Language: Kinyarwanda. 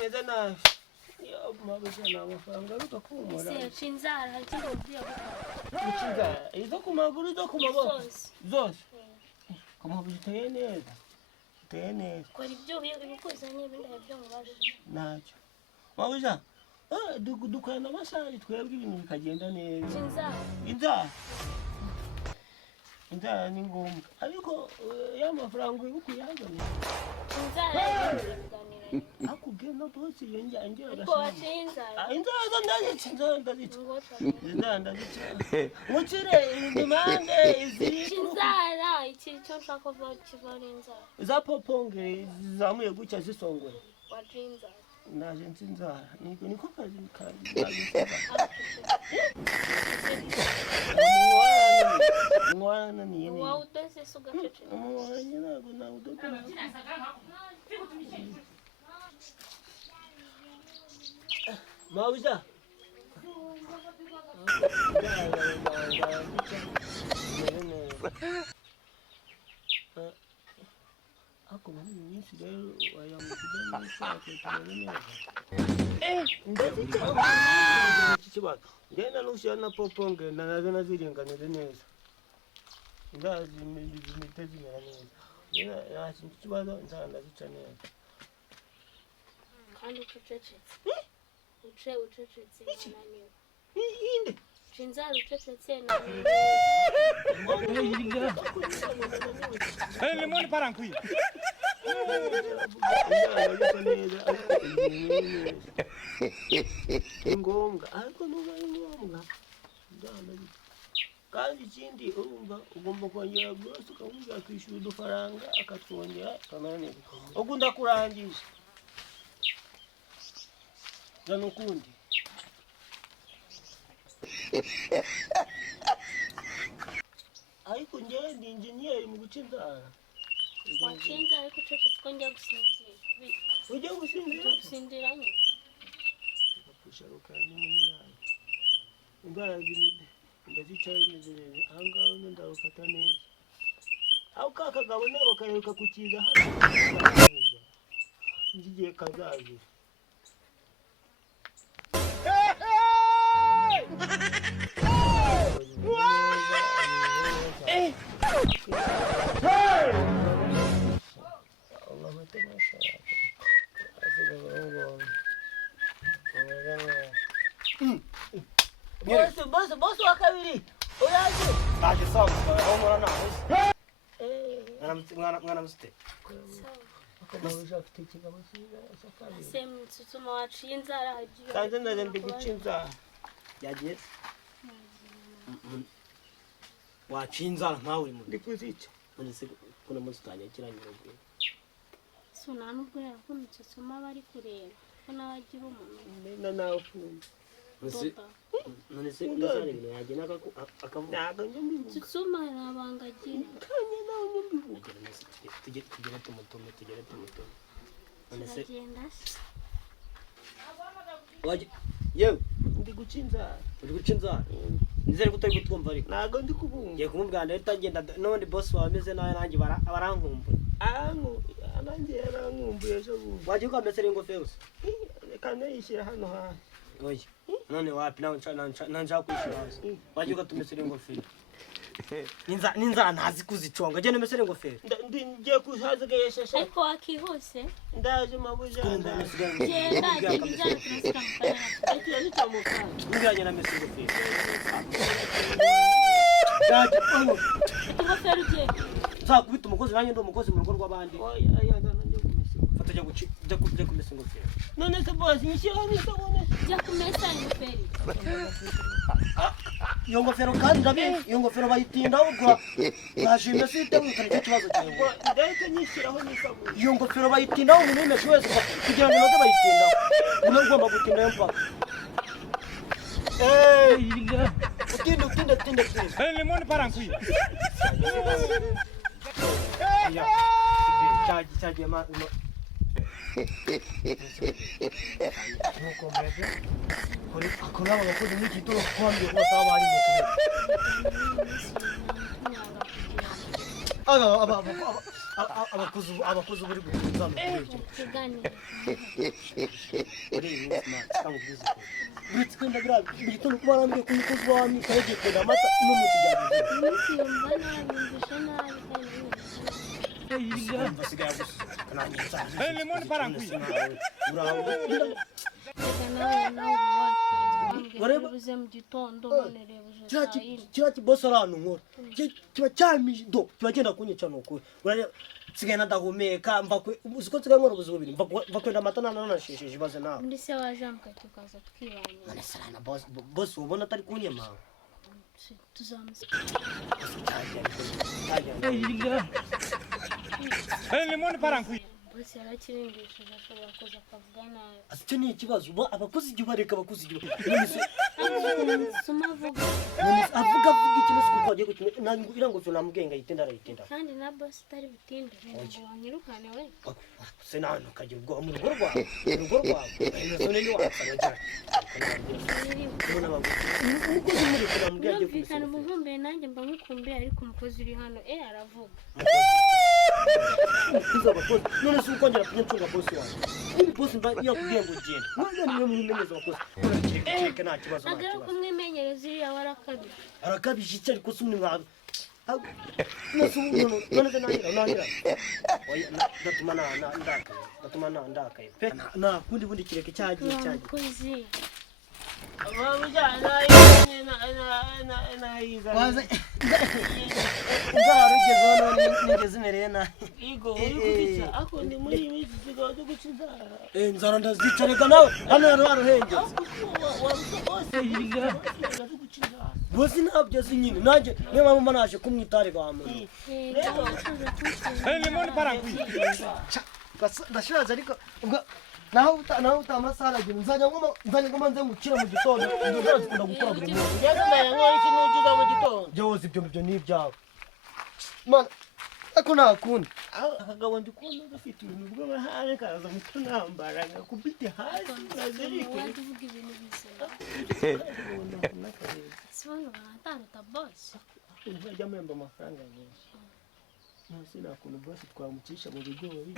Mezana yo mabuzana amafaranga ruto kumura. Sinzara hakiri byo. Sinzara izo kumaguru zo kumabo. Zose. Kumabuziteye neza. Tene. Kora ibyo bikuzanye ibindi byo mubaje. Nacyo. Mabuza. Dukana amasaha twebwe ibintu bikagenda neza. Inzara ni ngombwa ariko y'amafaranga uri kuyazana. Inzara akubwiye no bose iyo njye ko washinzara. Inzara ndazica. Mucire indimande iziri. Inzara iki cyo nshaka ko kivana inzara. Za poponge zamuye gucya zisongoye. Wajinzara. Naje nzinzara niko kazi mwana ni yene wa udese suga cece mwana nako na udodo mauza ako mami nyinshi rero wayamukijana n'ishaka tumenye kikibazo ngenda nushana poponge nazo naziringanire neza ndazi imitazi mera neza nasi kikibazo nzanda zica neza kandi ucecetse naniwe inde Chinzara ucecetse naniwe limoni parankui ngombwa ariko nuba ngombwa kandi ikindi urumva ugomba kongera bwose ukamubwira kwishyura udufaranga akatwongera kananira ubwo ndakurangije zana ukundi ariko njyewe ndi injeniyeri mu guca inzara wacinze ariko ucecetse ko njya gusinzira ujya gusinzira nyine ugapfusha rukara n'umunyirayi inzara ndazica bimeze neza aha ngaha ndarufata neza aho ka kagabo nabo kaheruka kukiza hano nzigiye kazazira Boss wa kabiri uraje aje sawa aho mura naho mwana musite akomeza afite ikigabo cyiza sakari semu tsutuma waciye inzara hagiye kandi ndaje ndi guca inzara yagiye wacinzara nkawe uri ndi kuzica ndetse kuna musitanya kiranyiro bwe suna nubwo yakunze tsuma bari kureba ko nabagira umuntu na nawe ufunze none se ndasare ibintu yagena akavuga naga nyumbivuga tsuma rabangagira kanye nawe nyumbivuga tugere tumutume none se agenda waje yewe ndi guca inzara uri guca inzara nizere kutari gutwumva ariko nago ndi kubunga ngiye kumubwira ndahita ngenda none boss wawe ameze nawe nanjye barankumbuye nanjye yarankumbuye ejo bundi waje ukamesera ingofero kandi yishyira hano hasi oya none wapi nawe nshaka kwishyura hasi waje ukatumesera ingofero ninzara ntazi kuziconga genda mesera ingofero ngiye kuhazigesha ariko wakihuse ndaje mabuja genda inzara turasika ariko yanicamuka ngiranye na mesera ingofero ingofero ugiye nzakubita umukozi nanjye ndi umukozi mu rugo rw'abandi fata jya kumesa ingofero none se boss nyishyiraho n'isabune jya kumesa ingofero iyo ngofero kandi ndabizi iyo ngofero bayitindaho ugura urashimye se ite wikora icyo kibazo cyawe ndahita nyishyiraho n'isabune iyo ngofero bayitindaho umuntu wese wese kugira ngo nabwo bayitindaho uba ugomba gutinda yo mpaka utinde limoni parankui cyagiye akora abakozi muri iki gitondo kuko hambere bose baba bari mu kubera abakozi buri gutuzana tuganire uretse kwenda biriya gitondo kuba arambwiye ko umukozi w'ami kagiye kwenda amata n'umuti byavuze iminsi yumva nabumvishe nabi kandi basigaye gusa nanjye nsanze lemon parangwi wabuze mu gitondo none rebuje saa yine kiriya kibosi ari ahantu nkora kiba cyamido kiba cyenda kunyica ni ukuri nsigaye nadahumeka uzi ko nsigaye nkora ubuzi bubiri mva kwenda amata nanashesheje ibaze nawe muri se wazamuka tukaza twibanira none sarana bosi ubona atari kunyema tuzamusiga lemon parangwi bose yarakirengeshije ashobora kuza akavuga nabi icyo ni ikibazo abakozi igihe bareka abakozi igihe soma avuga avuga ikintu si kuko agiye gukina irangofero namugenga yitinda arayitenda kandi na bosi itari butinde ngo wanyirukane we se nawe ntukagira ubwoba mu rugo rwawe none ni watsaragira ubona abakozi umukozi muri kure namubwiye agiye birumvikana ubuvumbuye nanjye mba nkukumbuye ariko umukozi uri hano aravuga abakozi none si ukongera kunyacunga bosi wawe ubu bosi mba yakubwiye ngo ugende none niyo mwimenyereza abakozi ureke nta kibazo agaruka umwimenyereza iriya warakabije arakabije icyo ariko si umwe nkawe none se nangira ndatuma ndakaye pe nta kundi bundi kireke cyagiye umukozi abamujyana waze inzara rugezeho none nigeze imereye nabi igo uri kugica ako ni muri iyi minsi tugaho cyo guca inzara inzara ndazicarega nawe hano haruhengeze bosi ntabyo azi nyine nanjye niyo mpamvu mba naje kumwitare ba muntu lemon parangwi ndashaje ariko ubwo naho utamasaha aragira nzajya ngoma nze mukira mu gitondo inzoga zikunda gukora buri munsi byazanaya ngo iki nujuza mu gitondo byose ibyo ni ibyawe mana ako nta kundi akagabo ndi kubona gafite ibintu bw'amahane kaza muto nambara ngakubite hasi ngazirike waduvuga ibintu bizima sibona bataruta bosi uzajya mpemba amafaranga menshi nasi nta kuntu bosi twamucisha mu bigori